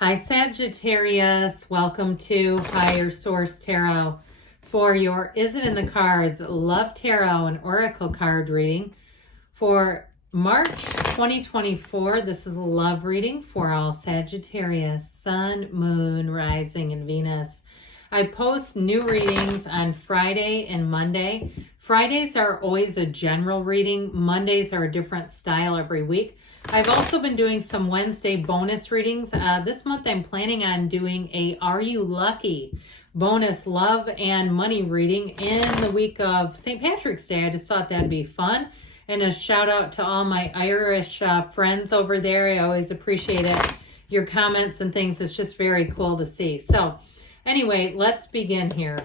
Hi Sagittarius, welcome to Higher Source Tarot for your Is It in the Cards Love Tarot and Oracle card reading for March 2024. This is a love reading for all Sagittarius, Sun, Moon, Rising, and Venus. I post new readings on Friday and Monday. Fridays are always a general reading. Mondays are a different style every week. I've also been doing some Wednesday bonus readings. This month I'm planning on doing a Are You Lucky bonus love and money reading in the week of St. Patrick's Day. I just thought that'd be fun. And a shout out to all my Irish friends over there. I always appreciate it. Your comments and things. It's just very cool to see. So anyway, let's begin here.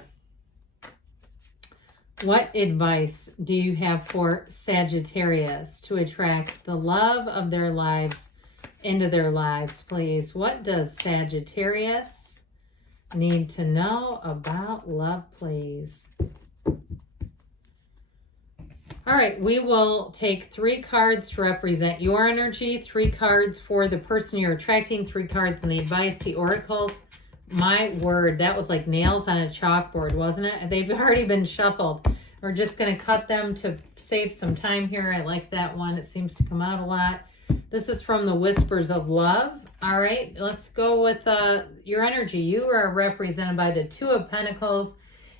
What advice do you have for Sagittarius to attract the love of their lives into their lives, please? What does Sagittarius need to know about love, please? All right, we will take 3 cards to represent your energy, 3 cards for the person you're attracting, 3 cards in the advice, the oracles. My word, that was like nails on a chalkboard, wasn't it? They've already been shuffled. We're just going to cut them to save some time here. I like that one. It seems to come out a lot. This is from the Whispers of Love. All right, let's go with your energy. You are represented by the 2 of Pentacles,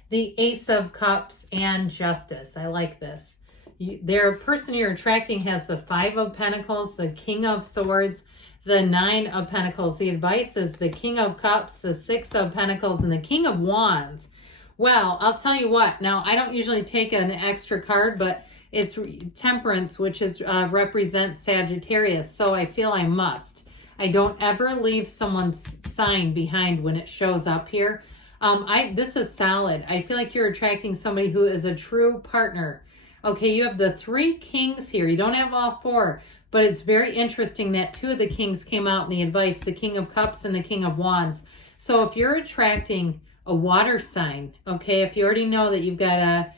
the Ace of Cups, and Justice. I like this. Their person you're attracting has the 5 of Pentacles, the King of Swords, the 9 of Pentacles. The advice is the King of Cups, the 6 of Pentacles, and the King of Wands. Well, I'll tell you what. Now, I don't usually take an extra card, but it's Temperance, which is represents Sagittarius, so I feel I must. I don't ever leave someone's sign behind when it shows up here. This is solid. I feel like you're attracting somebody who is a true partner. Okay, you have the 3 kings here. You don't have all 4. But it's very interesting that 2 of the kings came out in the advice, the King of Cups and the King of Wands. So if you're attracting a water sign, okay, if you already know that you've got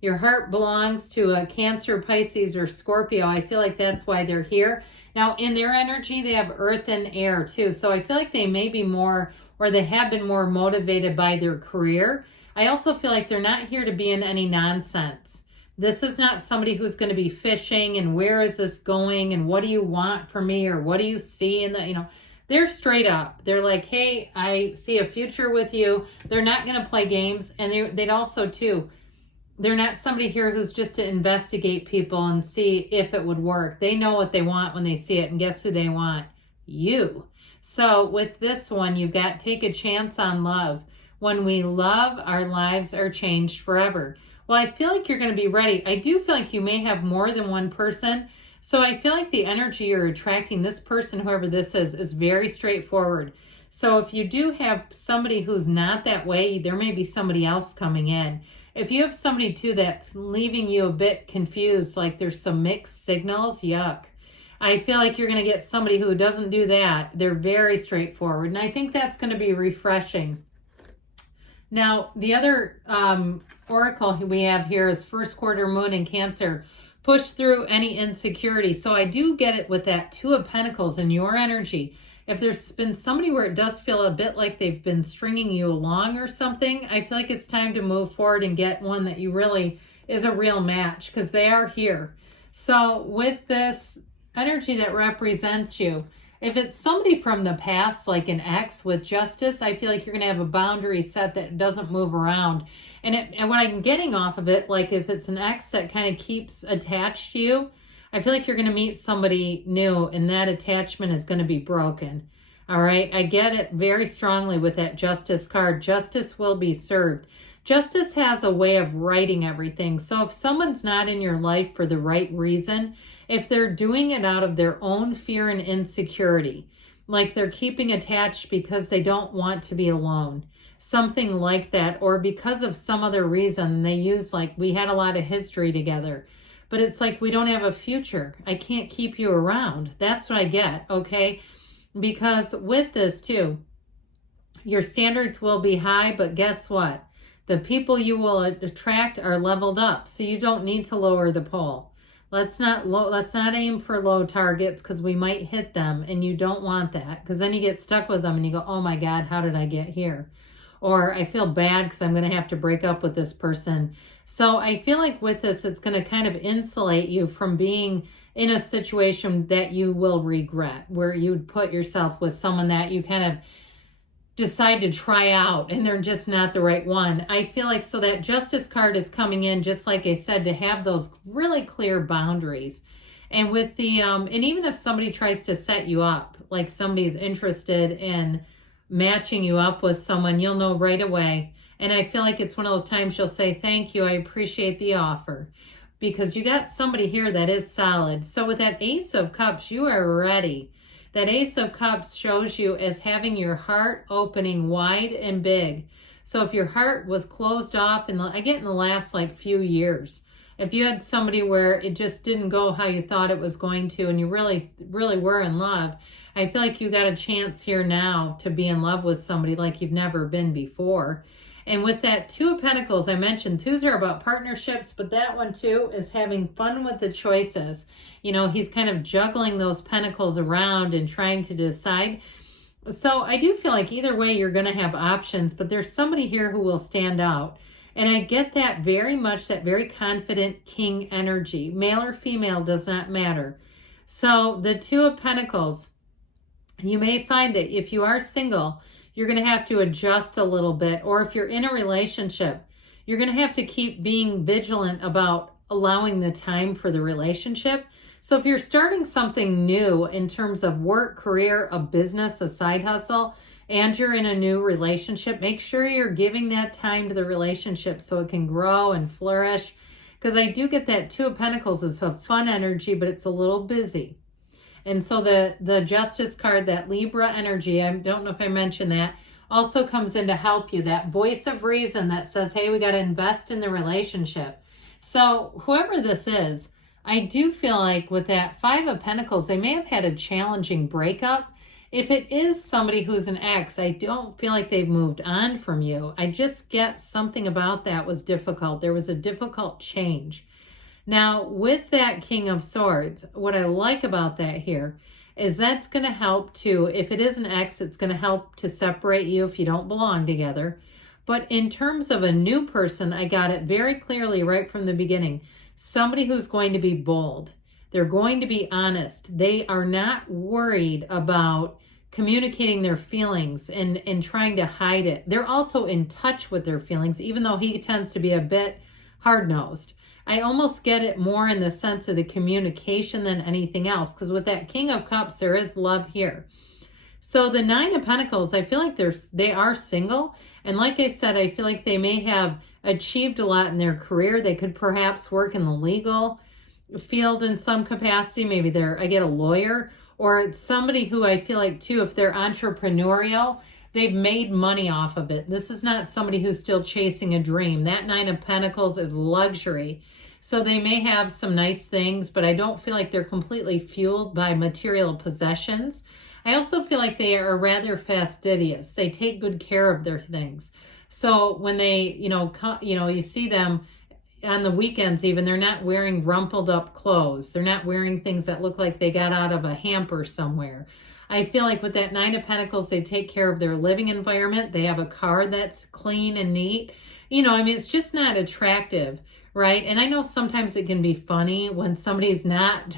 your heart belongs to a Cancer, Pisces, or Scorpio, I feel like that's why they're here. Now, in their energy, they have earth and air too. So I feel like they may be more, or they have been more motivated by their career. I also feel like they're not here to be in any nonsense. This is not somebody who's going to be fishing and where is this going and what do you want from me or what do you see in the, they're straight up. They're like, hey, I see a future with you. They're not going to play games. And they'd also too, they're not somebody here who's just to investigate people and see if it would work. They know what they want when they see it. And guess who they want? You. So with this one, you've got take a chance on love. When we love, our lives are changed forever. Well, I feel like you're going to be ready. I do feel like you may have more than one person. So I feel like the energy you're attracting, this person, whoever this is very straightforward. So if you do have somebody who's not that way, there may be somebody else coming in. If you have somebody too that's leaving you a bit confused, like there's some mixed signals, yuck. I feel like you're going to get somebody who doesn't do that. They're very straightforward. And I think that's going to be refreshing. Now, the other oracle we have here is first quarter moon in Cancer. Push through any insecurity. So I do get it with that 2 of Pentacles in your energy. If there's been somebody where it does feel a bit like they've been stringing you along or something, I feel like it's time to move forward and get one that you really is a real match because they are here. So with this energy that represents you, if it's somebody from the past, like an ex with Justice, I feel like you're going to have a boundary set that doesn't move around. And what I'm getting off of it, like if it's an ex that kind of keeps attached to you, I feel like you're going to meet somebody new and that attachment is going to be broken. All right, I get it very strongly with that Justice card. Justice will be served. Justice has a way of righting everything. So if someone's not in your life for the right reason, if they're doing it out of their own fear and insecurity, like they're keeping attached because they don't want to be alone, something like that, or because of some other reason, they use like, we had a lot of history together, but it's like, we don't have a future. I can't keep you around. That's what I get, okay? Because with this too, your standards will be high, but guess what? The people you will attract are leveled up, so you don't need to lower the pole. Let's not aim for low targets, because we might hit them, and you don't want that, because then you get stuck with them and you go, oh my God, how did I get here? Or I feel bad because I'm going to have to break up with this person. So I feel like with this, it's going to kind of insulate you from being in a situation that you will regret, where you would put yourself with someone that you kind of decide to try out and they're just not the right one. I feel like, so that Justice card is coming in, just like I said, to have those really clear boundaries. And with the, and even if somebody tries to set you up, like somebody's interested in matching you up with someone, you'll know right away. And I feel like it's one of those times you'll say, thank you, I appreciate the offer. Because you got somebody here that is solid. So with that Ace of Cups, you are ready. That Ace of Cups shows you as having your heart opening wide and big. So if your heart was closed off, I get in the last like few years, if you had somebody where it just didn't go how you thought it was going to, and you really, really were in love, I feel like you got a chance here now to be in love with somebody like you've never been before. And with that Two of Pentacles, I mentioned twos are about partnerships, but that one too is having fun with the choices. You know, he's kind of juggling those pentacles around and trying to decide. So I do feel like either way you're going to have options, but there's somebody here who will stand out. And I get that very much, that very confident king energy. Male or female does not matter. So the Two of Pentacles, you may find that if you are single, you're going to have to adjust a little bit. Or if you're in a relationship, you're going to have to keep being vigilant about allowing the time for the relationship. So if you're starting something new in terms of work, career, a business, a side hustle, and you're in a new relationship, make sure you're giving that time to the relationship so it can grow and flourish. Because I do get that Two of Pentacles is a fun energy, but it's a little busy. And so the Justice card, that Libra energy, I don't know if I mentioned that, also comes in to help you. That voice of reason that says, hey, we got to invest in the relationship. So whoever this is, I do feel like with that Five of Pentacles, they may have had a challenging breakup. If it is somebody who's an ex, I don't feel like they've moved on from you. I just get something about that was difficult. There was a difficult change. Now, with that King of Swords, what I like about that here is that's going to help to, if it is an ex, it's going to help to separate you if you don't belong together. But in terms of a new person, I got it very clearly right from the beginning. Somebody who's going to be bold. They're going to be honest. They are not worried about communicating their feelings and trying to hide it. They're also in touch with their feelings, even though he tends to be a bit hard-nosed. I almost get it more in the sense of the communication than anything else, because with that King of Cups, there is love here. So the Nine of Pentacles, I feel like they are single. And like I said, I feel like they may have achieved a lot in their career. They could perhaps work in the legal field in some capacity. Maybe I get a lawyer, or it's somebody who I feel like too, if they're entrepreneurial, they've made money off of it. This is not somebody who's still chasing a dream. That Nine of Pentacles is luxury. So they may have some nice things, but I don't feel like they're completely fueled by material possessions. I also feel like they are rather fastidious. They take good care of their things. So when they, you see them on the weekends even, they're not wearing rumpled up clothes. They're not wearing things that look like they got out of a hamper somewhere. I feel like with that Nine of Pentacles, they take care of their living environment. They have a car that's clean and neat. It's just not attractive, right? And I know sometimes it can be funny when somebody's not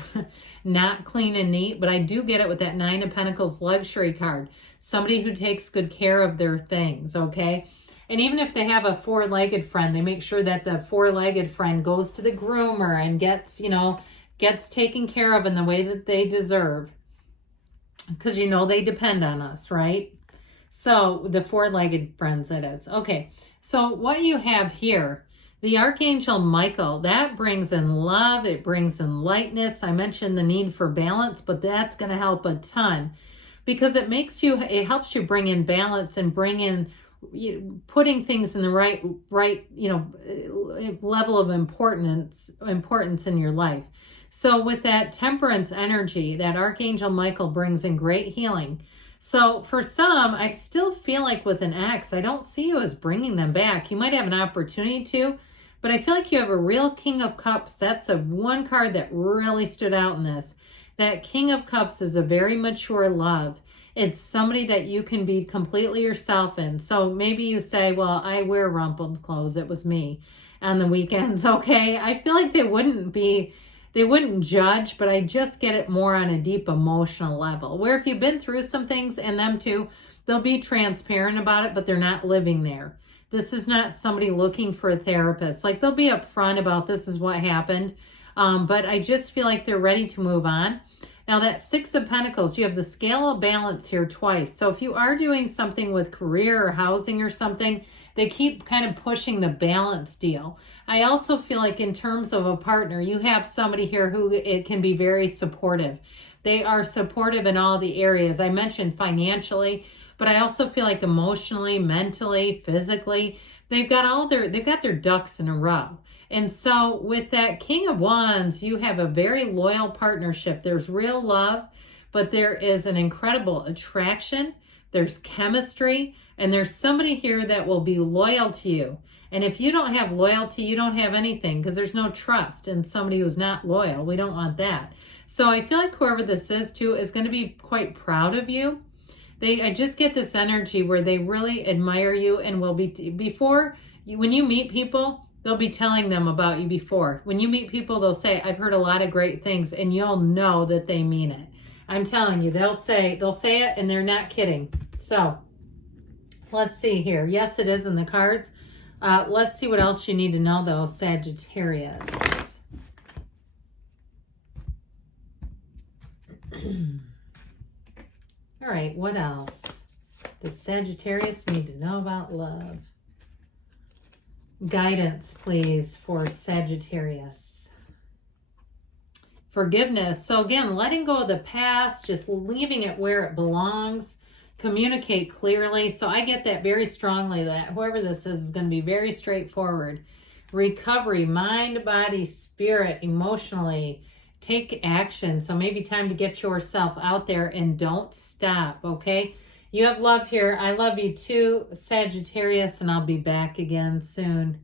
clean and neat, but I do get it with that Nine of Pentacles luxury card. Somebody who takes good care of their things, okay? And even if they have a four-legged friend, they make sure that the four-legged friend goes to the groomer and gets taken care of in the way that they deserve. Because they depend on us, right? So the four-legged friends, it is. Okay, so what you have here, the Archangel Michael, that brings in love. It brings in lightness. I mentioned the need for balance, but that's going to help a ton. Because it helps you bring in balance and bring in putting things in the right level of importance in your life. So with that Temperance energy, that Archangel Michael brings in great healing. So for some, I still feel like with an ex, I don't see you as bringing them back. You might have an opportunity to, But I feel like you have a real King of Cups. That's a one card that really stood out in this. That King of Cups is a very mature love. It's somebody that you can be completely yourself in. So maybe you say, well, I wear rumpled clothes. It was me on the weekends. Okay. I feel like they wouldn't judge, but I just get it more on a deep emotional level, where if you've been through some things, and them too, they'll be transparent about it, but they're not living there. This is not somebody looking for a therapist. Like, they'll be upfront about this is what happened. But I just feel like they're ready to move on. Now, that Six of Pentacles, you have the scale of balance here twice. So if you are doing something with career or housing or something, they keep kind of pushing the balance deal. I also feel like in terms of a partner, you have somebody here who it can be very supportive. They are supportive in all the areas. I mentioned financially, but I also feel like emotionally, mentally, physically, they've got their ducks in a row. And so with that King of Wands, you have a very loyal partnership. There's real love, but there is an incredible attraction. There's chemistry, and there's somebody here that will be loyal to you. And if you don't have loyalty, you don't have anything, because there's no trust in somebody who's not loyal. We don't want that. So I feel like whoever this is too is going to be quite proud of you. I just get this energy where they really admire you and will be, when you meet people, they'll be telling them about you before. When you meet people, they'll say, I've heard a lot of great things, and you'll know that they mean it. I'm telling you, they'll say it, and they're not kidding. So let's see here. Yes, it is in the cards. Let's see what else you need to know, though, Sagittarius. All right, what else does Sagittarius need to know about love? Guidance, please, for Sagittarius. Forgiveness. So again, letting go of the past, just leaving it where it belongs. Communicate clearly. So I get that very strongly, that whoever this is going to be very straightforward. Recovery, mind, body, spirit, emotionally. Take action. So maybe time to get yourself out there and don't stop, okay? You have love here. I love you too, Sagittarius, and I'll be back again soon.